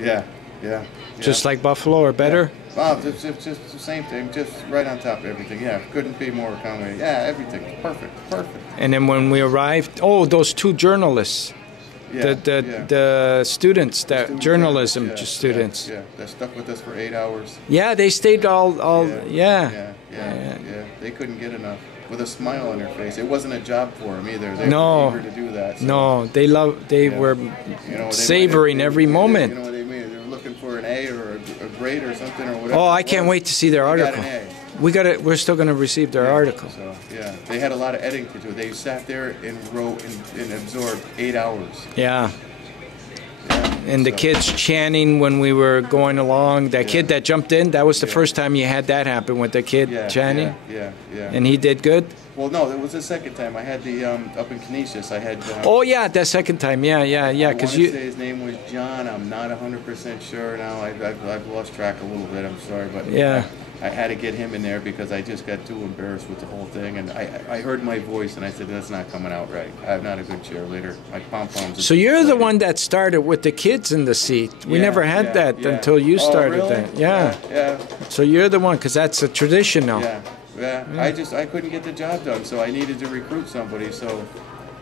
Yeah. Just like Buffalo or better? Yeah. Oh, just the same thing, just right on top of everything. Yeah, couldn't be more accommodating. Yeah, everything's perfect. And then when we arrived, those two journalists, the students, journalism students. Yeah, they stuck with us for 8 hours. Yeah, they stayed all. Yeah. They couldn't get enough. With a smile on their face. It wasn't a job for them either. They were eager to do that. So. No, they were savoring every moment. You know what they mean? They were looking for an A or a grade or something or whatever. Oh, I can't wait to see their article. We're still going to receive their article. So they had a lot of editing to do. They sat there and wrote and absorbed 8 hours. Yeah. And the kids chanting when we were going along. That kid that jumped in, that was the first time you had that happen with the kid chanting? Yeah. And he did good? Well, no, it was the second time. I had the, up in Canisius, I had... that second time, yeah. I want to say his name was John. I'm not 100% sure now. I've lost track a little bit, I'm sorry. But I had to get him in there because I just got too embarrassed with the whole thing. And I heard my voice and I said, that's not coming out right. I'm not a good cheerleader. My pom-poms... So you're the one that started with the kids in the seat. We never had that until you started that. Yeah. So you're the one, because that's a tradition now. Yeah. I couldn't get the job done, so I needed to recruit somebody. So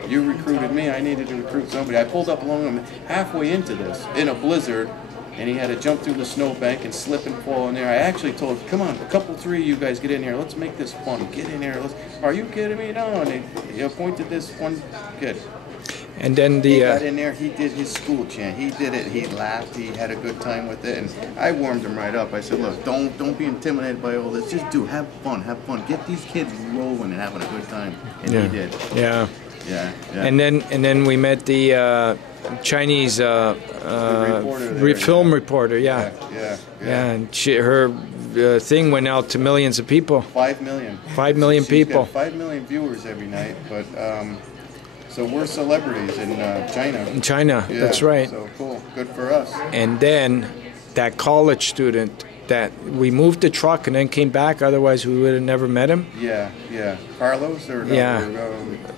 you recruited me. I needed to recruit somebody. I pulled up along him halfway into this in a blizzard, and he had to jump through the snowbank and slip and fall in there. I actually told him, come on, three of you guys get in here. Let's make this fun. Get in here. Are you kidding me? No. And he appointed this one kid. And then he got in there, he did his school chant. He did it, he laughed, he had a good time with it, and I warmed him right up. I said, look, don't be intimidated by all this. Just have fun. Get these kids rolling and having a good time. And he did. Yeah. And then we met the Chinese film reporter. Yeah. And her thing went out to millions of people. 5 million. 5 million people. Got 5 million viewers every night, but. So we're celebrities in China. In China, that's right. So cool, good for us. And then that college student that we moved the truck and then came back, otherwise we would have never met him. Yeah. Carlos or no? Yeah.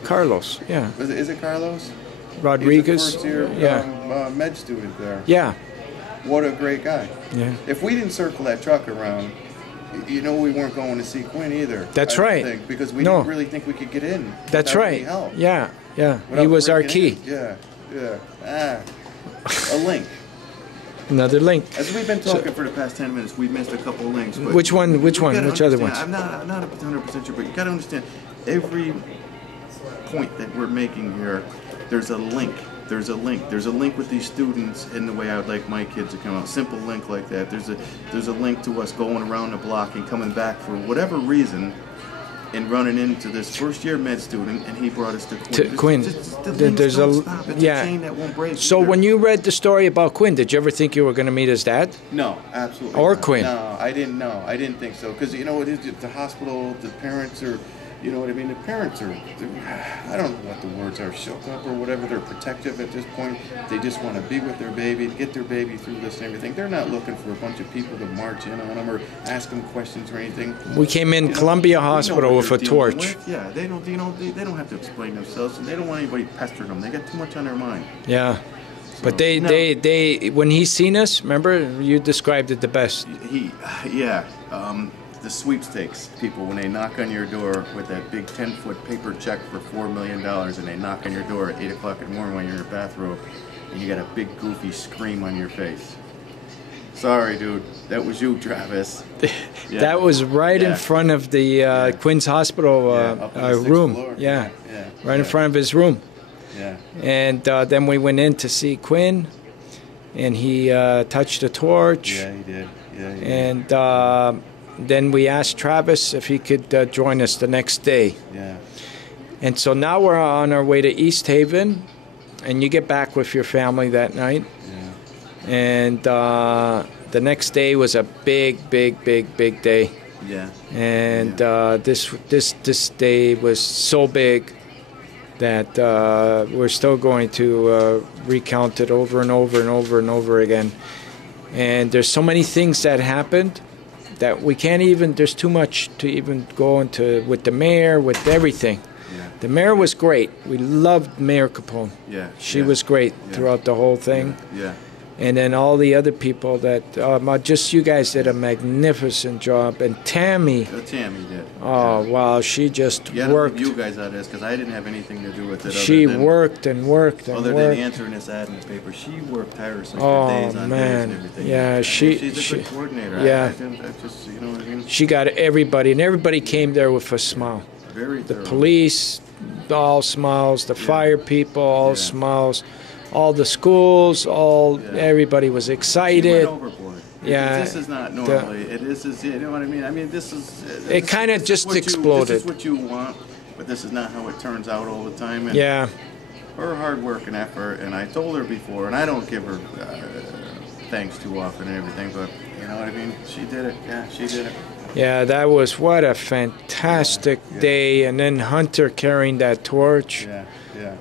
Carlos, yeah. Is it Carlos? Rodriguez. He's a first-year med student there. Yeah. What a great guy. Yeah. If we didn't circle that truck around, we weren't going to see Quinn either. That's right. Because we didn't really think we could get in. That's right. Yeah. He was our key. Yeah. A link. Another link. As we've been talking for the past 10 minutes, we've missed a couple of links. But which one? Which other ones? I'm not 100% sure, but you got to understand, every point that we're making here, there's a link. There's a link with these students in the way I would like my kids to come out. Simple link like that. There's a link to us going around the block and coming back for whatever reason and running into this first-year med student, and he brought us to Quinn. There's a chain that won't break. So when you read the story about Quinn, did you ever think you were going to meet his dad? No, absolutely. Or not. Quinn? No, I didn't know. I didn't think so. Because, it is the hospital, the parents are... You know what I mean? The parents are, I don't know what the words are, shook up or whatever. They're protective at this point. They just want to be with their baby, get their baby through this and everything. They're not looking for a bunch of people to march in on them or ask them questions or anything. We came in Columbia Hospital with a torch. Yeah, they don't have to explain themselves, and they don't want anybody pestering them. They got too much on their mind. Yeah. So, but they when he's seen us, remember, you described it the best. The sweepstakes people, when they knock on your door with that big 10-foot paper check for $4 million, and they knock on your door at 8 o'clock in the morning when you're in a bathrobe, and you got a big goofy scream on your face. Sorry, dude, that was you, Travis. That was right in front of the Quinn's Hospital room. Right in front of his room. Yeah. And then we went in to see Quinn, and he touched a torch. Yeah, he did. And then we asked Travis if he could join us the next day. Yeah. And so now we're on our way to East Haven, and you get back with your family that night. Yeah. And the next day was a big day. Yeah. And this day was so big that we're still going to recount it over and over and over and over again. And there's so many things that happened that we can't even, there's too much to even go into with the mayor, with everything. Yeah. The mayor was great. We loved Mayor Capone. Yeah. She was great throughout the whole thing. Yeah. and then all the other people that just you guys did a magnificent job. And Tammy, Tammy did. Oh wow, she just worked. You guys out of this because I didn't have anything to do with it. She worked and worked and other worked. than answering this ad in the paper, she worked tirelessly Oh for days on man, days and everything. yeah, she's a good coordinator. Yeah, I just, you know what I mean. She got everybody, and everybody came there with a smile. Very the thorough. Police, all smiles. The fire people, all smiles. All the schools, everybody was excited. She went overboard. Yeah, this is not normally. This is, you know what I mean. I mean, this is. It kind of just exploded. This is what you want, but this is not how it turns out all the time. And yeah. Her hard work and effort, and I told her before, and I don't give her thanks too often and everything, but you know what I mean. She did it. Yeah, she did it. Yeah, that was what a fantastic day, and then Hunter carrying that torch. Yeah.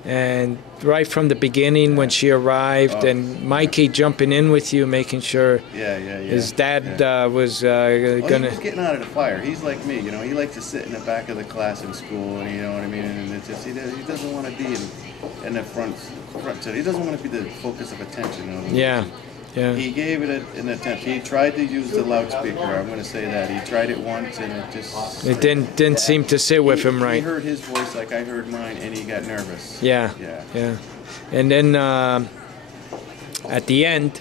And right from the beginning when she arrived, and Mikey jumping in with you, making sure his dad was He gonna. was getting out of the fire. He's like me, you know. He likes to sit in the back of the class in school, and you know what I mean. And it's just he doesn't want to be in the front seat. He doesn't want to be the focus of attention. You know? Yeah. He gave it an attempt. He tried to use the loudspeaker. I'm going to say that. He tried it once, and it just... It didn't seem to sit with him right. He heard his voice like I heard mine, and he got nervous. Yeah. And then at the end,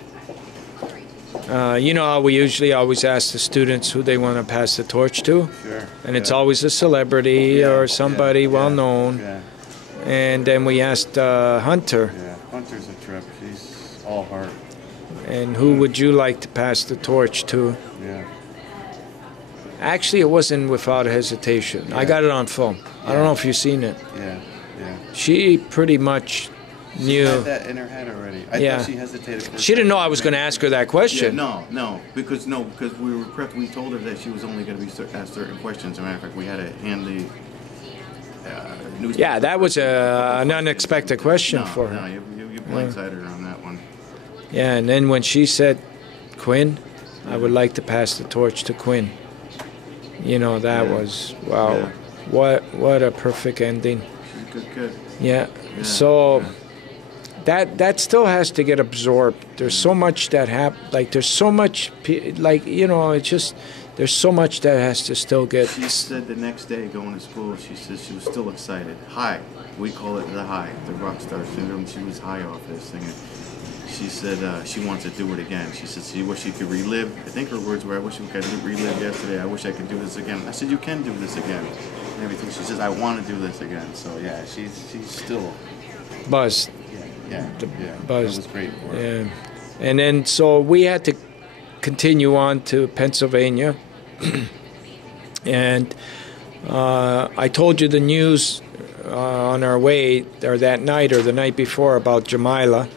you know how we usually always ask the students who they want to pass the torch to? Sure. And it's always a celebrity or somebody well-known. Yeah. And then we asked Hunter. Yeah, Hunter's a trip. She's all heart. And who would you like to pass the torch to? Yeah. Actually, it wasn't without hesitation. I got it on film. I don't know if you've seen it. Yeah. She pretty much knew. She had that in her head already. I thought she hesitated. She didn't know I was going to ask her that question. Yeah, no, because we were prepped. We told her that she was only going to be asked certain questions. As a matter of fact, we had to hand the newspaper. Yeah, that was an unexpected question for her. No, you blindsided her on that one. Yeah, and then when she said, Quinn, I would like to pass the torch to Quinn. You know, that was, wow, what a perfect ending. She's a good kid. Yeah, so that still has to get absorbed. There's so much that like there's so much, like, you know, it's just, there's so much that has to still get. She said the next day going to school, she said she was still excited. High. We call it the high, the rock star syndrome. She was high off this thing. She said she wants to do it again. She said she wish she could relive. I think her words were, I wish we could relive yesterday. I wish I could do this again. I said, you can do this again. And everything. She says, I want to do this again. So yeah, she's still buzzed. Buzzed. That was great for her. Yeah. And then so we had to continue on to Pennsylvania. And I told you the news on our way, or that night or the night before, about Jamila.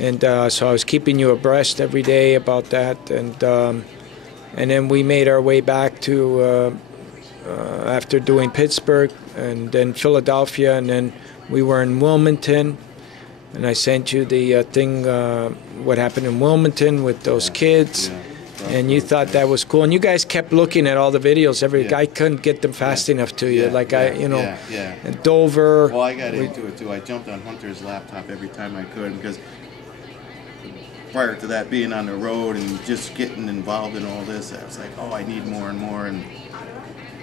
And so I was keeping you abreast every day about that, and then we made our way back to after doing Pittsburgh, and then Philadelphia, and then we were in Wilmington, and I sent you the thing, what happened in Wilmington with those kids, and you thought that was cool, and you guys kept looking at all the videos. I couldn't get them fast enough to you, and Dover. Well, I got into it too. I jumped on Hunter's laptop every time I could because. Prior to that, being on the road and just getting involved in all this, I was like, oh, I need more and more. And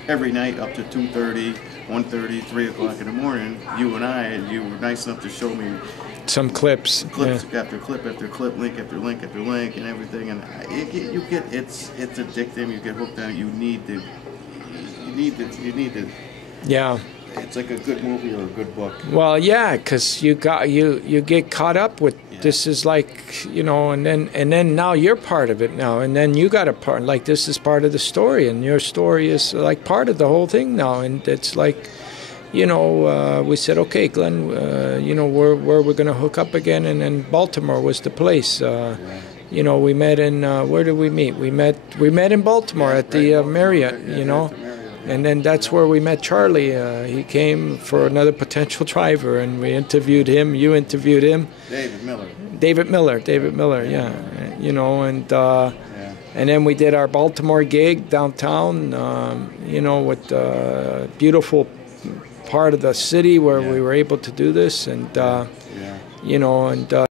every night up to 2:30, 1:30, 3 o'clock in the morning, you were nice enough to show me some clips after clip after clip, link after link after link, and everything. And it's addictive. You get hooked on it. You need to. Yeah. It's like a good movie or a good book. Well, yeah, because you get caught up with this is like, you know, and then now you're part of it now, and then you got a part, like this is part of the story, and your story is like part of the whole thing now, and it's like, you know, we said, okay, Glenn, you know, where we're going to hook up again, and then Baltimore was the place. You know, we met in where did we meet? We met in Baltimore at the Marriott, you know. And then that's where we met Charlie. He came for another potential driver, and we interviewed him. You interviewed him. David Miller, yeah. You know, and then we did our Baltimore gig downtown, you know, with a beautiful part of the city where we were able to do this. And, you know, and